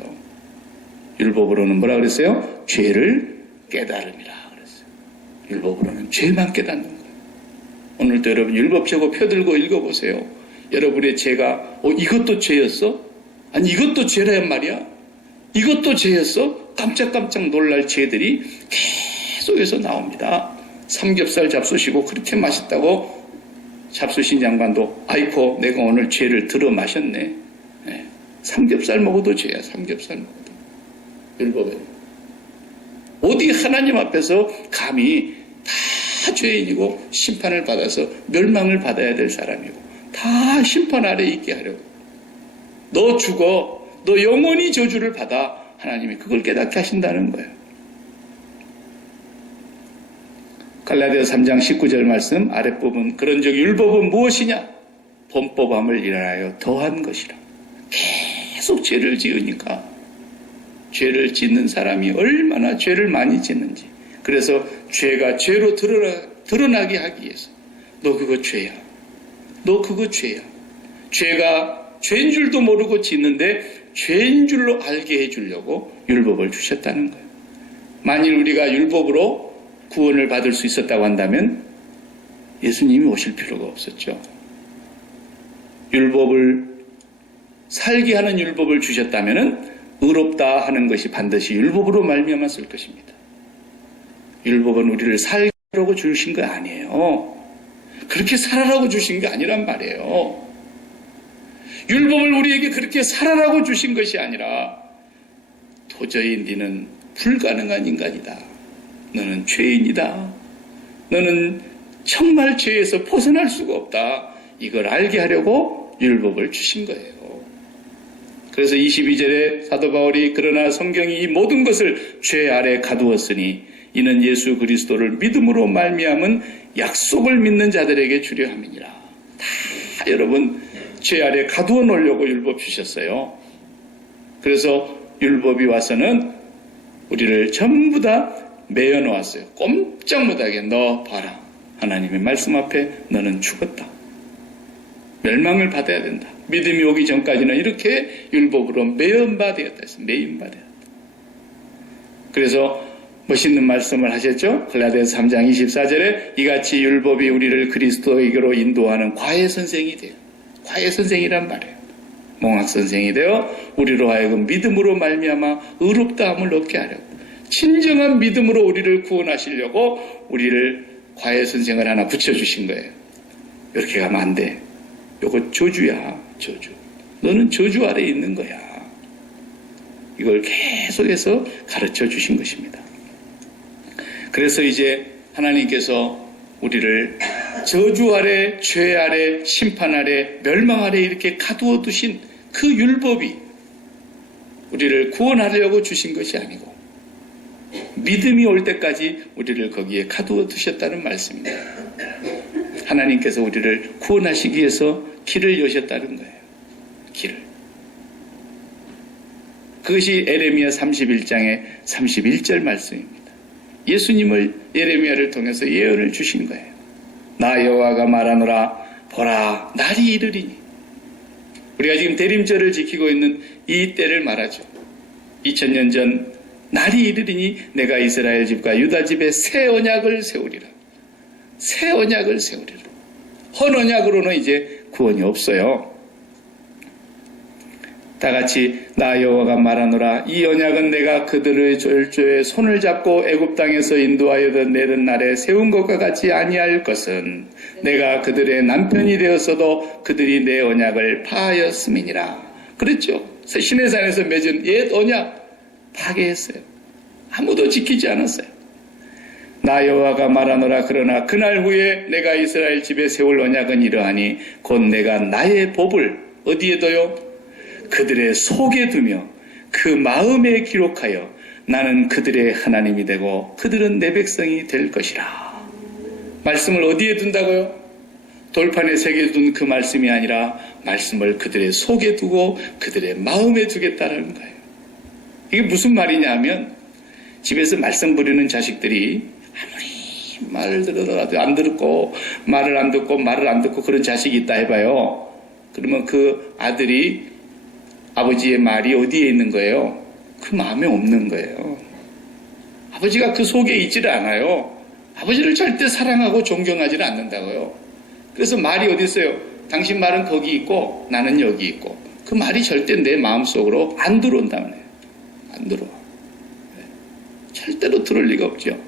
율법으로는 뭐라 그랬어요? 죄를 깨달음이라 그랬어요. 율법으로는 죄만 깨닫는 거예요. 오늘도 여러분 율법책고 펴들고 읽어보세요. 여러분의 죄가 이것도 죄였어? 아니 이것도 죄란 말이야? 이것도 죄였어? 깜짝깜짝 놀랄 죄들이 계속해서 나옵니다. 삼겹살 잡수시고 그렇게 맛있다고 잡수신 양반도 아이고 내가 오늘 죄를 들어 마셨네. 네. 삼겹살 먹어도 죄야. 삼겹살 먹어도. 율법에 어디 하나님 앞에서 감히 다 죄인이고 심판을 받아서 멸망을 받아야 될 사람이고 다 심판 아래 있게 하려고. 너 죽어. 너 영원히 저주를 받아. 하나님이 그걸 깨닫게 하신다는 거예요. 갈라디아 3장 19절 말씀 아랫부분 그런즉 율법은 무엇이냐? 범법함을 일어나여 더한 것이라. 계속 죄를 지으니까 죄를 짓는 사람이 얼마나 죄를 많이 짓는지. 그래서 죄가 죄로 드러나게 하기 위해서 너 그거 죄야. 너 그거 죄야. 죄가 죄인 줄도 모르고 짓는데 죄인 줄로 알게 해주려고 율법을 주셨다는 거예요. 만일 우리가 율법으로 구원을 받을 수 있었다고 한다면 예수님이 오실 필요가 없었죠. 율법을 살게 하는 율법을 주셨다면 의롭다 하는 것이 반드시 율법으로 말미암았을 것입니다. 율법은 우리를 살라고 주신 거 아니에요. 그렇게 살아라고 주신 게 아니란 말이에요. 율법을 우리에게 그렇게 살아라고 주신 것이 아니라 도저히 너는 불가능한 인간이다. 너는 죄인이다. 너는 정말 죄에서 벗어날 수가 없다. 이걸 알게 하려고 율법을 주신 거예요. 그래서 22절에 사도 바울이 그러나 성경이 이 모든 것을 죄 아래 가두었으니 이는 예수 그리스도를 믿음으로 말미암은 약속을 믿는 자들에게 주려 함이니라. 다 여러분 죄 아래 가두어 놓으려고 율법 주셨어요. 그래서 율법이 와서는 우리를 전부 다 매어 놓았어요. 꼼짝 못하게 너 봐라. 하나님의 말씀 앞에 너는 죽었다. 멸망을 받아야 된다. 믿음이 오기 전까지는 이렇게 율법으로 매인바 되었다 했어요. 매인바 되었다. 그래서 멋있는 말씀을 하셨죠. 갈라디아서 3장 24절에 이같이 율법이 우리를 그리스도에게로 인도하는 과외 선생이 돼요. 과외 선생이란 말이에요. 몽학 선생이 되어 우리로 하여금 믿음으로 말미암아 의롭다함을 얻게 하려고 진정한 믿음으로 우리를 구원하시려고 우리를 과외 선생을 하나 붙여주신 거예요. 이렇게 가면 안 돼. 이거 저주야. 저주. 너는 저주 아래에 있는 거야. 이걸 계속해서 가르쳐 주신 것입니다. 그래서 이제 하나님께서 우리를 저주 아래, 죄 아래, 심판 아래, 멸망 아래 이렇게 가두어 두신 그 율법이 우리를 구원하려고 주신 것이 아니고 믿음이 올 때까지 우리를 거기에 가두어 두셨다는 말씀입니다. 하나님께서 우리를 구원하시기 위해서 길을 여셨다는 거예요. 길을. 그것이 에레미야 31장의 31절 말씀입니다. 예수님을 예레미야를 통해서 예언을 주신 거예요. 나 여호와가 말하노라 보라 날이 이르리니. 우리가 지금 대림절을 지키고 있는 이 때를 말하죠. 2000년 전 날이 이르리니 내가 이스라엘 집과 유다 집에 새 언약을 세우리라. 새 언약을 세우리라. 헌 언약으로는 이제 구원이 없어요. 다 같이 나 여호와가 말하노라 이 언약은 내가 그들의 절조에 손을 잡고 애굽 땅에서 인도하여 내는 날에 세운 것과 같이 아니할 것은 내가 그들의 남편이 되었어도 그들이 내 언약을 파하였음이니라. 그랬죠. 시내산에서 맺은 옛 언약 파괴했어요. 아무도 지키지 않았어요. 나 여호와가 말하노라 그러나 그날 후에 내가 이스라엘 집에 세울 언약은 이러하니 곧 내가 나의 법을 어디에 둬요? 그들의 속에 두며 그 마음에 기록하여 나는 그들의 하나님이 되고 그들은 내 백성이 될 것이라. 말씀을 어디에 둔다고요? 돌판에 새겨둔 그 말씀이 아니라 말씀을 그들의 속에 두고 그들의 마음에 두겠다는 거예요. 이게 무슨 말이냐 하면 집에서 말씀 부리는 자식들이 아무리 말을 들어도 안 듣고 말을 안 듣고 그런 자식이 있다 해봐요. 그러면 그 아들이 아버지의 말이 어디에 있는 거예요? 그 마음에 없는 거예요. 아버지가 그 속에 있지를 않아요. 아버지를 절대 사랑하고 존경하지는 않는다고요. 그래서 말이 어디 있어요? 당신 말은 거기 있고 나는 여기 있고 그 말이 절대 내 마음속으로 안 들어온다는 거예요. 안 들어와. 절대로 들을 리가 없죠.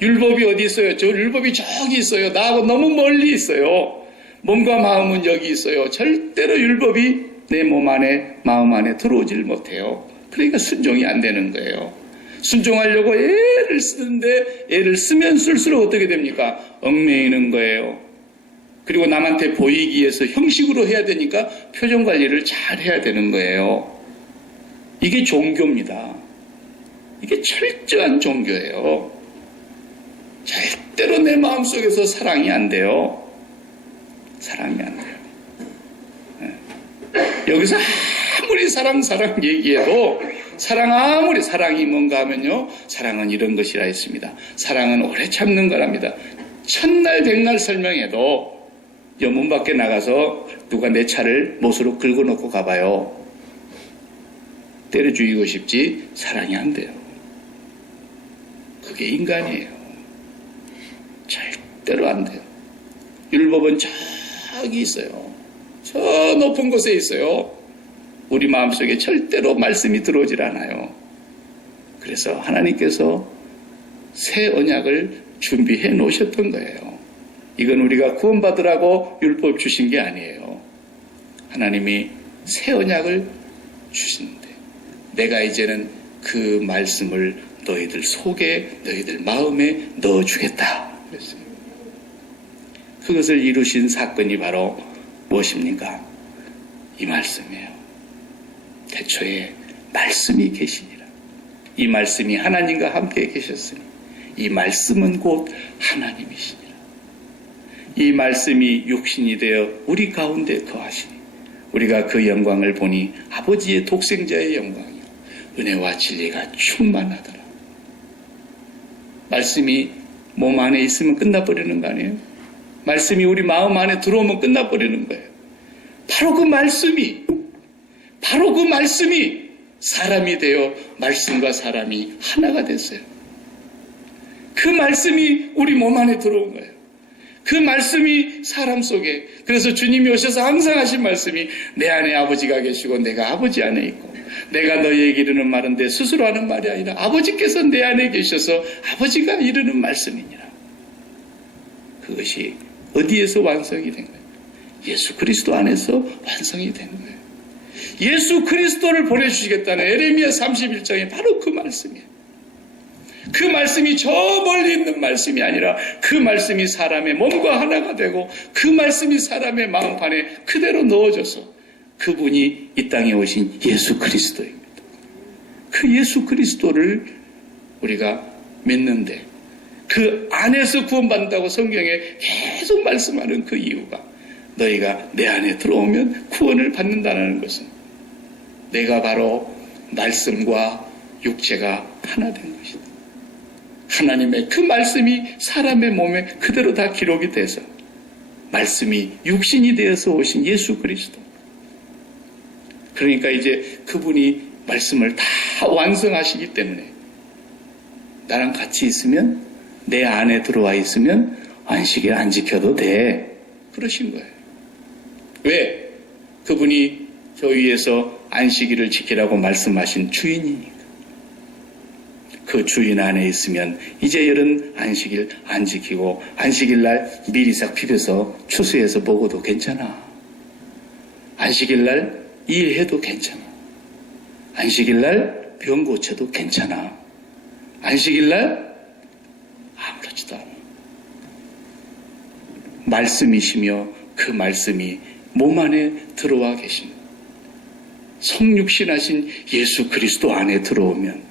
율법이 어디 있어요? 저 율법이 저기 있어요. 나하고 너무 멀리 있어요. 몸과 마음은 여기 있어요. 절대로 율법이 내 몸 안에 마음 안에 들어오질 못해요. 그러니까 순종이 안 되는 거예요. 순종하려고 애를 쓰는데 애를 쓰면 쓸수록 어떻게 됩니까? 얽매이는 거예요. 그리고 남한테 보이기 위해서 형식으로 해야 되니까 표정 관리를 잘 해야 되는 거예요. 이게 종교입니다. 이게 철저한 종교예요. 절대로 내 마음속에서 사랑이 안 돼요. 사랑이 안 돼요. 여기서 아무리 사랑 얘기해도 아무리 사랑이 뭔가 하면요. 사랑은 이런 것이라 했습니다. 사랑은 오래 참는 거랍니다. 천날 백날 설명해도 문 밖에 나가서 누가 내 차를 못으로 긁어놓고 가봐요. 때려 죽이고 싶지 사랑이 안 돼요. 그게 인간이에요. 절대로 안 돼요. 율법은 저기 있어요. 저 높은 곳에 있어요. 우리 마음속에 절대로 말씀이 들어오질 않아요. 그래서 하나님께서 새 언약을 준비해 놓으셨던 거예요. 이건 우리가 구원받으라고 율법 주신 게 아니에요. 하나님이 새 언약을 주시는데 내가 이제는 그 말씀을 너희들 속에 너희들 마음에 넣어주겠다 그랬어요. 그것을 이루신 사건이 바로 무엇입니까? 이 말씀이에요. 태초에 말씀이 계시니라. 이 말씀이 하나님과 함께 계셨으니 이 말씀은 곧 하나님이시니라. 이 말씀이 육신이 되어 우리 가운데 거하시니 우리가 그 영광을 보니 아버지의 독생자의 영광이요 은혜와 진리가 충만하더라. 말씀이 몸 안에 있으면 끝나버리는 거 아니에요? 말씀이 우리 마음 안에 들어오면 끝나버리는 거예요. 바로 그 말씀이 사람이 되어 말씀과 사람이 하나가 됐어요. 그 말씀이 우리 몸 안에 들어온 거예요. 그 말씀이 사람 속에, 그래서 주님이 오셔서 항상 하신 말씀이 내 안에 아버지가 계시고 내가 아버지 안에 있고 내가 너희에게 이르는 말은 내 스스로 하는 말이 아니라 아버지께서 내 안에 계셔서 아버지가 이르는 말씀이니라. 그것이 어디에서 완성이 된 거예요? 예수 그리스도 안에서 완성이 된 거예요. 예수 그리스도를 보내주시겠다는 에레미야 31장이 바로 그 말씀이에요. 그 말씀이 저 멀리 있는 말씀이 아니라 그 말씀이 사람의 몸과 하나가 되고 그 말씀이 사람의 마음판에 그대로 넣어져서 그분이 이 땅에 오신 예수 그리스도입니다. 그 예수 그리스도를 우리가 믿는데 그 안에서 구원받는다고 성경에 계속 말씀하는 그 이유가 너희가 내 안에 들어오면 구원을 받는다는 것은 내가 바로 말씀과 육체가 하나 된 것이다. 하나님의 그 말씀이 사람의 몸에 그대로 다 기록이 돼서 말씀이 육신이 되어서 오신 예수 그리스도. 그러니까 이제 그분이 말씀을 다 완성하시기 때문에 나랑 같이 있으면 내 안에 들어와 있으면 안식일 안 지켜도 돼. 그러신 거예요. 왜? 그분이 저 위에서 안식일을 지키라고 말씀하신 주인이니까. 그 주인 안에 있으면 이제 열은 안식일 안 지키고 안식일 날 미리 싹 비벼서 추수해서 먹어도 괜찮아. 안식일 날 일해도 괜찮아. 안식일 날 병 고쳐도 괜찮아. 안식일 날 아무렇지도 않아. 말씀이시며 그 말씀이 몸 안에 들어와 계신 성육신하신 예수 그리스도 안에 들어오면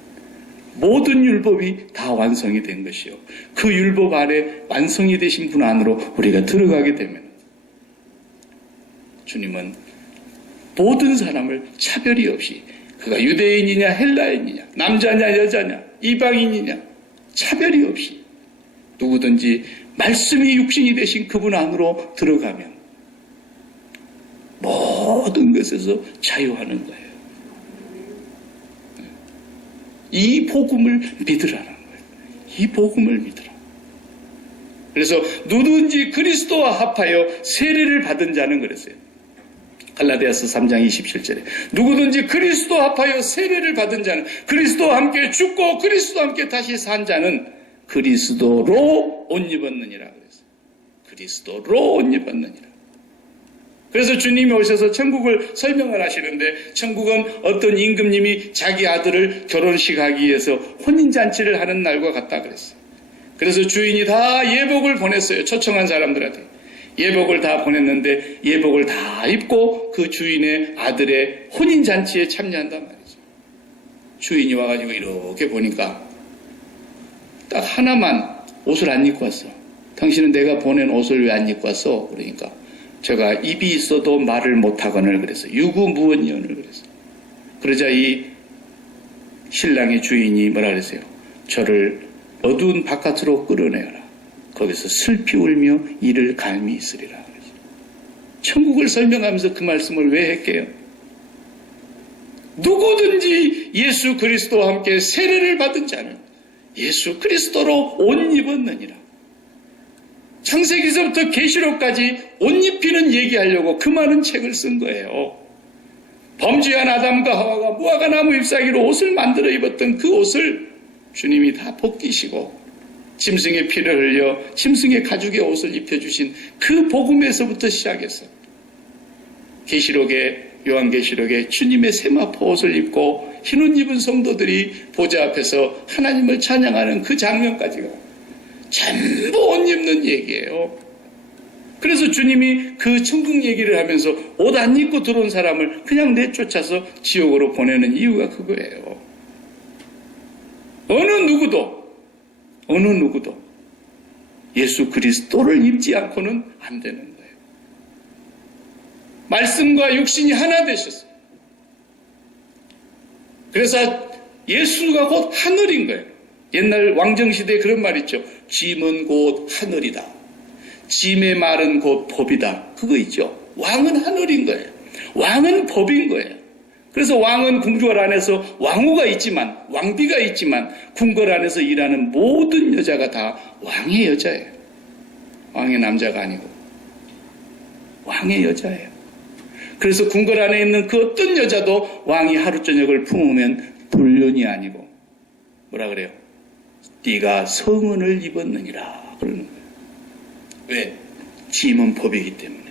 모든 율법이 다 완성이 된 것이요. 그 율법 안에 완성이 되신 분 안으로 우리가 들어가게 되면 주님은 모든 사람을 차별이 없이 그가 유대인이냐 헬라인이냐 남자냐 여자냐 이방인이냐 차별이 없이 누구든지 말씀이 육신이 되신 그분 안으로 들어가면 모든 것에서 자유하는 거예요. 이 복음을 믿으라는 거예요. 이 복음을 믿으라. 그래서 누구든지 그리스도와 합하여 세례를 받은 자는 그랬어요. 갈라디아서 3장 27절에 누구든지 그리스도와 합하여 세례를 받은 자는 그리스도와 함께 죽고 그리스도와 함께 다시 산 자는 그리스도로 옷 입었느니라 그랬어요. 그리스도로 옷 입었느니라. 그래서 주님이 오셔서 천국을 설명을 하시는데 천국은 어떤 임금님이 자기 아들을 결혼식 하기 위해서 혼인잔치를 하는 날과 같다 그랬어요. 그래서 주인이 다 예복을 보냈어요. 초청한 사람들한테. 예복을 다 보냈는데 예복을 다 입고 그 주인의 아들의 혼인잔치에 참여한단 말이죠. 주인이 와가지고 이렇게 보니까 딱 하나만 옷을 안 입고 왔어. 당신은 내가 보낸 옷을 왜 안 입고 왔어? 그러니까 제가 입이 있어도 말을 못하거늘 그랬어요. 유구무원이언을 그랬어요. 그러자 이 신랑의 주인이 뭐라 그랬어요? 저를 어두운 바깥으로 끌어내어라. 거기서 슬피 울며 이를 갈미 있으리라. 그랬어요. 천국을 설명하면서 그 말씀을 왜 했게요? 누구든지 예수 그리스도와 함께 세례를 받은 자는 예수 그리스도로 옷 입었느니라. 창세기서부터 계시록까지 옷 입히는 얘기하려고 그 많은 책을 쓴 거예요. 범죄한 아담과 하와가 무화과 나무 잎사귀로 옷을 만들어 입었던 그 옷을 주님이 다 벗기시고 짐승의 피를 흘려 짐승의 가죽의 옷을 입혀주신 그 복음에서부터 시작해서 계시록에 요한계시록에 주님의 세마포 옷을 입고 흰옷 입은 성도들이 보좌 앞에서 하나님을 찬양하는 그 장면까지가 전부 옷 입는 얘기예요. 그래서 주님이 그 천국 얘기를 하면서 옷 안 입고 들어온 사람을 그냥 내쫓아서 지옥으로 보내는 이유가 그거예요. 어느 누구도 예수 그리스도를 입지 않고는 안 되는 거예요. 말씀과 육신이 하나 되셨어요. 그래서 예수가 곧 하늘인 거예요. 옛날 왕정시대에 그런 말 있죠. 짐은 곧 하늘이다. 짐의 말은 곧 법이다. 그거 있죠. 왕은 하늘인 거예요. 왕은 법인 거예요. 그래서 왕은 궁궐 안에서 왕후가 있지만 왕비가 있지만 궁궐 안에서 일하는 모든 여자가 다 왕의 여자예요. 왕의 남자가 아니고 왕의 여자예요. 그래서 궁궐 안에 있는 그 어떤 여자도 왕이 하루 저녁을 품으면 불륜이 아니고 뭐라 그래요? 네가 성은을 입었느니라 그러는 거예요. 왜? 짐은 법이기 때문에.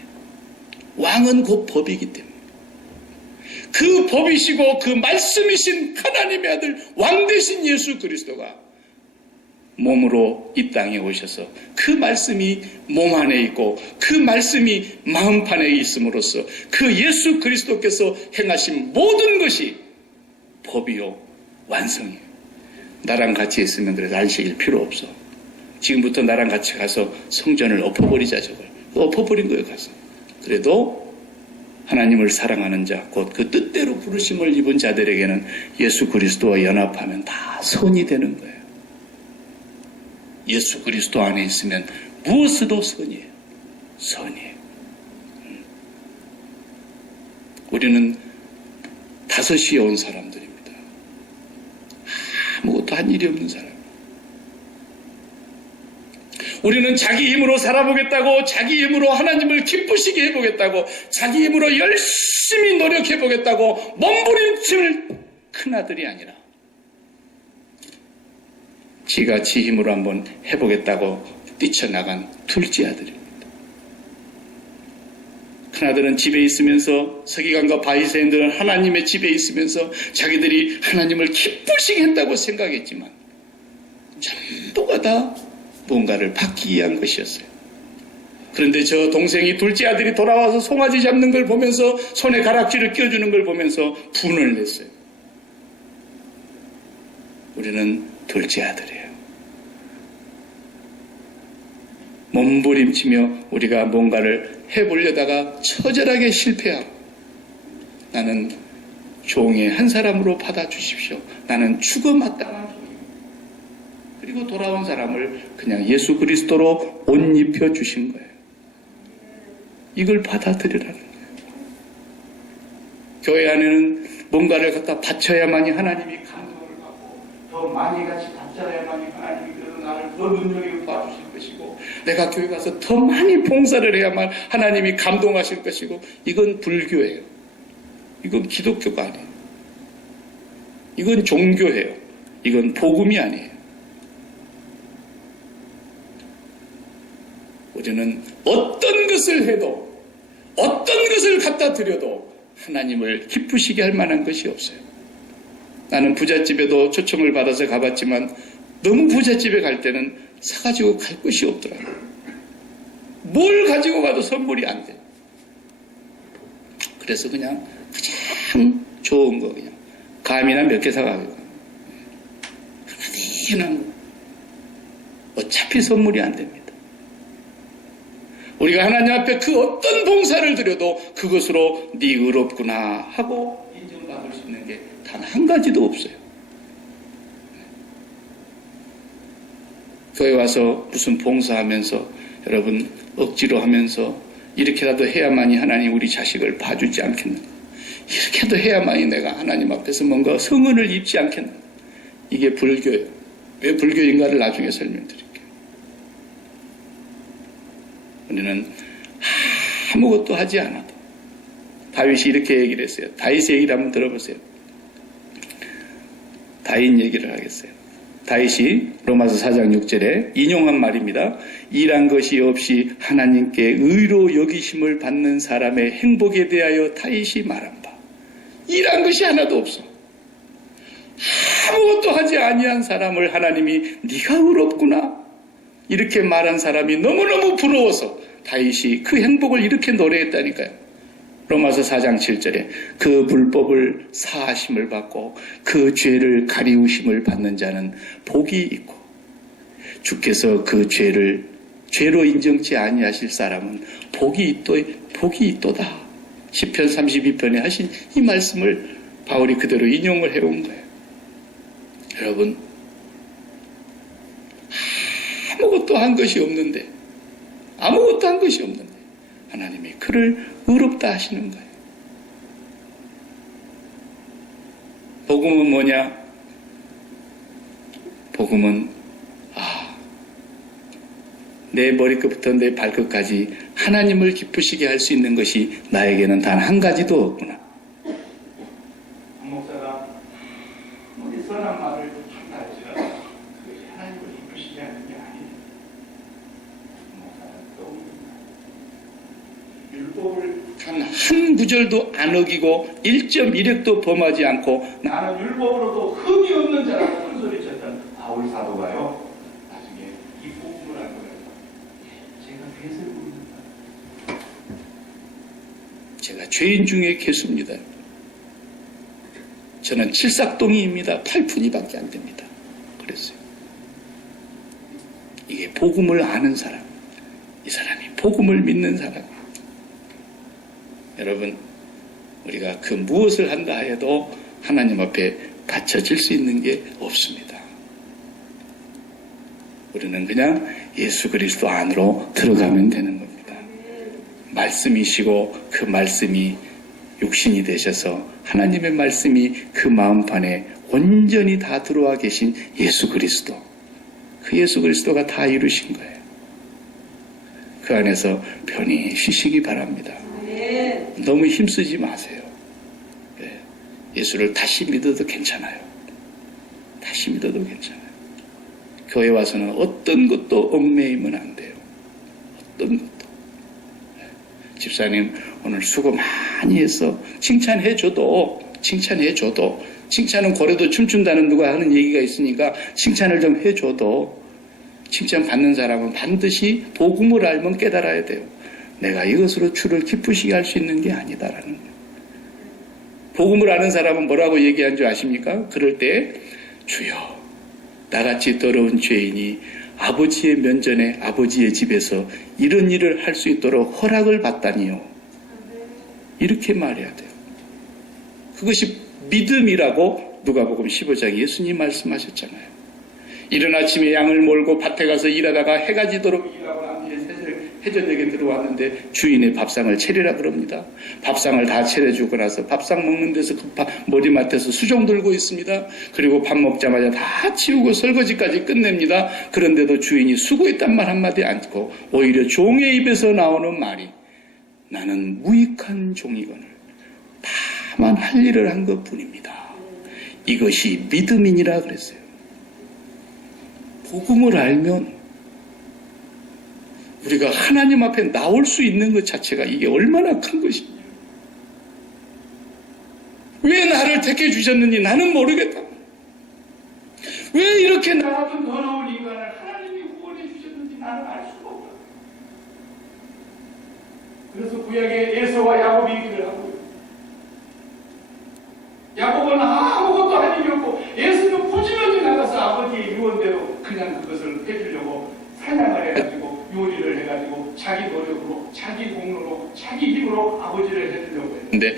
왕은 곧 법이기 때문에. 그 법이시고 그 말씀이신 하나님의 아들 왕 되신 예수 그리스도가 몸으로 이 땅에 오셔서 그 말씀이 몸 안에 있고 그 말씀이 마음판에 있음으로써 그 예수 그리스도께서 행하신 모든 것이 법이요 완성이에요. 나랑 같이 있으면 그래서 안식일 필요 없어. 지금부터 나랑 같이 가서 성전을 엎어버리자. 저걸 엎어버린 거예요. 가서. 그래도 하나님을 사랑하는 자, 곧 그 뜻대로 부르심을 입은 자들에게는 예수 그리스도와 연합하면 다 선이 되는 거예요. 예수 그리스도 안에 있으면 무엇으로 선이에요. 선이에요. 우리는 5시에 온 사람들입니다. 아무것도 한 일이 없는 사람. 우리는 자기 힘으로 살아보겠다고, 자기 힘으로 하나님을 기쁘시게 해보겠다고, 자기 힘으로 열심히 노력해보겠다고 몸부림칠 큰아들이 아니라 지가 지 힘으로 한번 해보겠다고 뛰쳐나간 둘째 아들입니다. 큰아들은 집에 있으면서, 서기관과 바리새인들은 하나님의 집에 있으면서 자기들이 하나님을 기쁘시게 했다고 생각했지만 전부가 다 뭔가를 받기 위한 것이었어요. 그런데 저 동생이 둘째 아들이 돌아와서 송아지 잡는 걸 보면서, 손에 가락지를 껴주는 걸 보면서 분을 냈어요. 우리는 둘째 아들이에요. 몸부림치며 우리가 뭔가를 해보려다가 처절하게 실패하고, 나는 종의 한 사람으로 받아주십시오. 나는 죽어 마땅한 종입니다. 그리고 돌아온 사람을 그냥 예수 그리스도로 옷 입혀 주신 거예요. 이걸 받아들이라는 거예요. 교회 안에는 뭔가를 갖다 바쳐야만이 하나님이 감동을 받고, 더 많이 같이 바쳐야만이 하나님이 그래도 나를 더 눈여겨 봐주실 것이고, 내가 교회 가서 더 많이 봉사를 해야만 하나님이 감동하실 것이고, 이건 불교예요. 이건 기독교가 아니에요. 이건 종교예요. 이건 복음이 아니에요. 우리는 어떤 것을 해도, 어떤 것을 갖다 드려도 하나님을 기쁘시게 할 만한 것이 없어요. 나는 부잣집에도 초청을 받아서 가봤지만 너무 부잣집에 갈 때는 사가지고 갈 것이 없더라고요. 뭘 가지고 가도 선물이 안 돼. 그래서 그냥 가장 좋은 거, 그냥 감이나 몇 개 사가지고 그냥 어차피 선물이 안 됩니다. 우리가 하나님 앞에 그 어떤 봉사를 드려도 그것으로 네 의롭구나 하고 인정받을 수 있는 게 단 한 가지도 없어요. 교회 와서 무슨 봉사하면서, 여러분 억지로 하면서 이렇게라도 해야만이 하나님 우리 자식을 봐주지 않겠는가, 이렇게도 해야만이 내가 하나님 앞에서 뭔가 성은을 입지 않겠는가. 이게 불교예요. 왜 불교인가를 나중에 설명드릴게요. 우리는 아무것도 하지 않아도, 다윗이 이렇게 얘기를 했어요. 다윗의 얘기를 한번 들어보세요. 다윗 얘기를 하겠어요. 다윗이 로마서 4장 6절에 인용한 말입니다. 일한 것이 없이 하나님께 의로 여기심을 받는 사람의 행복에 대하여 다윗이 말한 바. 일한 것이 하나도 없어. 아무것도 하지 아니한 사람을 하나님이 네가 의롭구나 이렇게 말한 사람이 너무너무 부러워서 다윗이 그 행복을 이렇게 노래했다니까요. 로마서 4장 7절에 그 불법을 사하심을 받고 그 죄를 가리우심을 받는 자는 복이 있고, 주께서 그 죄를 죄로 인정치 아니하실 사람은 복이 있도다. 시편 32편에 하신 이 말씀을 바울이 그대로 인용을 해온 거예요. 여러분, 아무것도 한 것이 없는데 하나님이 그를 의롭다 하시는 거예요. 복음은 뭐냐? 복음은 내 머리끝부터 내 발끝까지 하나님을 기쁘시게 할 수 있는 것이 나에게는 단 한 가지도 없구나. 한 목사가 우리 선한 말을 한다 할지라도 그것이 하나님을 기쁘시게 하는 게 아니에요. 율법을 한 구절도 안 어기고 1.1획도 범하지 않고 나는 율법으로도 흠이 없는 자라고 큰 소리 쳤던 바울 사도가요, 죄인 중에 개수입니다. 저는 칠삭동이입니다. 8푼이밖에 안 됩니다. 그랬어요. 이게 복음을 아는 사람, 이 사람이 복음을 믿는 사람. 여러분, 우리가 그 무엇을 한다 해도 하나님 앞에 갖춰질 수 있는 게 없습니다. 우리는 그냥 예수 그리스도 안으로 들어가면 되는 겁니다. 말씀이시고 그 말씀이 육신이 되셔서 하나님의 말씀이 그 마음판에 온전히 다 들어와 계신 예수 그리스도, 그 예수 그리스도가 다 이루신 거예요. 그 안에서 편히 쉬시기 바랍니다. 너무 힘쓰지 마세요. 예수를 다시 믿어도 괜찮아요. 다시 믿어도 괜찮아요. 교회 와서는 어떤 것도 얽매이면 안 돼요. 어떤 것도. 집사님 오늘 수고 많이 해서 칭찬해줘도 칭찬은 고래도 춤춘다는 누가 하는 얘기가 있으니까 칭찬을 좀 해줘도 칭찬 받는 사람은 반드시 복음을 알면 깨달아야 돼요. 내가 이것으로 주를 기쁘시게 할 수 있는 게 아니다라는 거예요. 복음을 아는 사람은 뭐라고 얘기한 줄 아십니까? 그럴 때 주여 나같이 더러운 죄인이 아버지의 면전에 아버지의 집에서 이런 일을 할 수 있도록 허락을 받다니요. 이렇게 말해야 돼요. 그것이 믿음이라고 누가복음 15장 예수님 말씀하셨잖아요. 이른 아침에 양을 몰고 밭에 가서 일하다가 해가 지도록 일하고 난 뒤에 해저녁에 들어왔는데 주인의 밥상을 차리라 그럽니다. 밥상을 다 차려주고 나서 밥상 먹는 데서 급한 머리맡에서 수종 들고 있습니다. 그리고 밥 먹자마자 다 치우고 설거지까지 끝냅니다. 그런데도 주인이 수고했단 말 한마디 않고 오히려 종의 입에서 나오는 말이 나는 무익한 종이거늘 다만 할 일을 한 것뿐입니다. 이것이 믿음이니라 그랬어요. 복음을 알면 우리가 하나님 앞에 나올 수 있는 것 자체가 이게 얼마나 큰 것이냐. 왜 나를 택해 주셨는지 나는 모르겠다. 왜 이렇게 나 같은 더러운 인간을 하나님이 구원해 주셨는지 나는 알 수가 없다. 그래서 구약에 에서와 야곱이 얘기를 하고 있어요. 야곱은 아무것도 할 일이 없고 에서는 부지런히 나가서 아버지의 유언대로 그냥 그것을 해주려고 사냥을 해가지고 요리를 해가지고 자기 노력으로 자기 공로로 자기 힘으로 아버지를 해주려고 했는데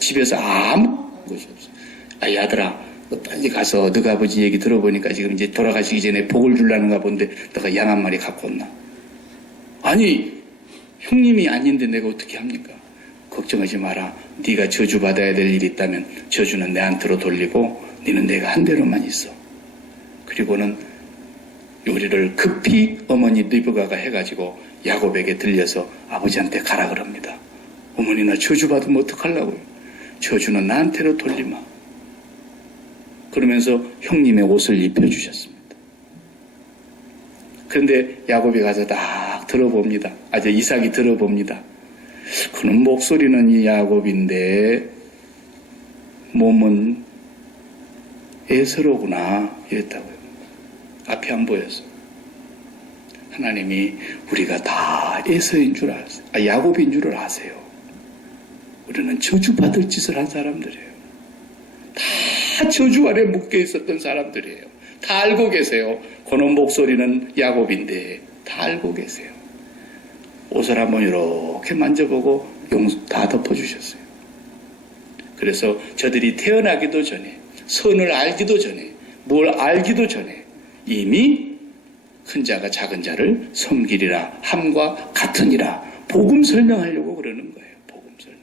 집에서 아무 것이 없어요. 아, 야들아 너 빨리 가서 너가 아버지 얘기 들어보니까 지금 이제 돌아가시기 전에 복을 주려는가 본데 너가 양 한 마리 갖고 온나. 아니 형님이 아닌데 내가 어떻게 합니까? 걱정하지 마라. 네가 저주받아야 될 일이 있다면 저주는 내한테로 돌리고 너는 내가 한 대로만 있어. 그리고는 요리를 급히 어머니 리브가가 해가지고 야곱에게 들려서 아버지한테 가라 그럽니다. 어머니 나 저주받으면 어떡하려고요? 저주는 나한테로 돌리마. 그러면서 형님의 옷을 입혀주셨습니다. 그런데 야곱이 가서 딱 들어봅니다. 이삭이 들어봅니다. 그는 목소리는 이 야곱인데 몸은 에서로구나 이랬다고요. 앞이 안 보였어요. 하나님이 우리가 다 에서인 줄 알았어요. 야곱인 줄을 아세요. 우리는 저주받을 짓을 한 사람들이에요. 다 저주 아래 묶여 있었던 사람들이에요. 다 알고 계세요. 그놈 목소리는 야곱인데 다 알고 계세요. 옷을 한번 이렇게 만져보고 용서 다 덮어주셨어요. 그래서 저들이 태어나기도 전에 선을 알기도 전에 뭘 알기도 전에 이미 큰 자가 작은 자를 섬기리라 함과 같으니라 복음 설명하려고 그러는 거예요. 복음 설명.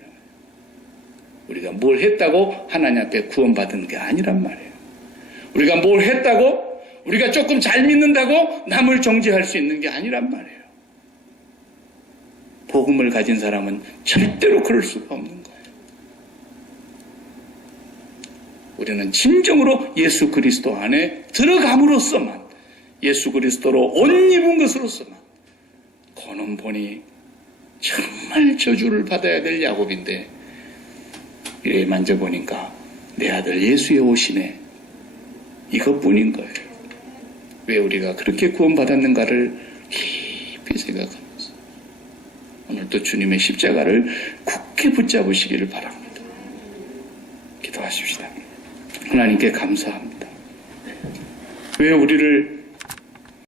우리가 뭘 했다고 하나님 앞에 구원받은 게 아니란 말이에요. 우리가 뭘 했다고 우리가 조금 잘 믿는다고 남을 정죄할 수 있는 게 아니란 말이에요. 복음을 가진 사람은 절대로 그럴 수가 없는 거예요. 우리는 진정으로 예수 그리스도 안에 들어감으로써만 예수 그리스도로 옷 입은 것으로서만 그는 보니 정말 저주를 받아야 될 야곱인데 이래 만져보니까 내 아들 예수의 옷이네. 이것뿐인 거예요. 왜 우리가 그렇게 구원받았는가를 깊이 생각합니다. 오늘도 주님의 십자가를 굳게 굳게 붙잡으시기를 바랍니다. 기도하십시다. 하나님께 감사합니다. 왜 우리를